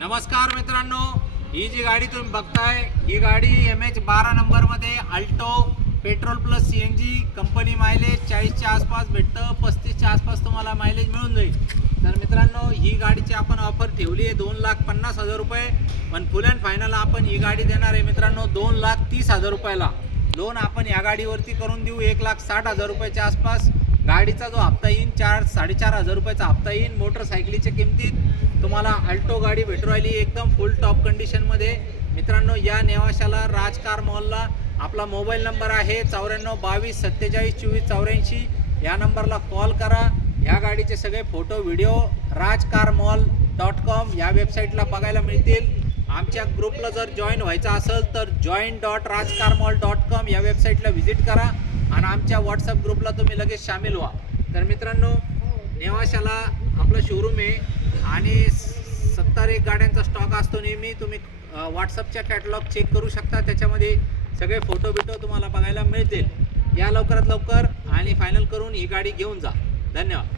नमस्कार मित्रांनो, ही जी गाडी तुम्ही बघताय ही गाडी MH12 नंबरमध्ये Alto petrol plus CNG company mileage 40च्या आसपास भेटतं, 35च्या आसपास तुम्हाला मायलेज मिळून जाईल। तर मित्रांनो, ही गाडीची आपण ऑफर ठेवली आहे 2,50,000 रुपये, पण फुल अँड फायनल आपण ही गाडी देणार आहे मित्रांनो 2,30,000 रुपयाला। लोन आपण या गाडीवरती करून देऊ 1,60,000 रुपयाच्या आसपास। गाडीचा जो हप्ता येईल 4-4.5 रुपयाचा हप्ता येईल। मोटरसायकलीच्या किमतीत तुम्हाला अल्टो गाडी भेटू राहिली एकदम फुल टॉप कंडिशनमध्ये। मित्रांनो, या नेवाशाला राज कार मॉलला आपला मोबाईल नंबर आहे 9422472484। या नंबरला कॉल करा। या गाडीचे सगळे फोटो व्हिडिओ rajcarmall.com या वेबसाईटला बघायला मिळतील। आमच्या ग्रुपला जर जॉईन व्हायचं असेल तर join.rajcarmall.com या वेबसाईटला व्हिजिट करा आणि आमच्या व्हॉट्सअप ग्रुपला तुम्ही लगेच सामील व्हा। तर मित्रांनो, नेवाशाला आपलं शोरूम आहे आणि 70 गाड्यांचा स्टॉक असतो नेहमी। तुम्ही व्हॉट्सअपच्या कॅटलॉग चेक करू शकता, त्याच्यामध्ये सगळे फोटो तुम्हाला बघायला मिळतील। या लवकरात लवकर आणि फायनल करून ही गाडी घेऊन जा। धन्यवाद।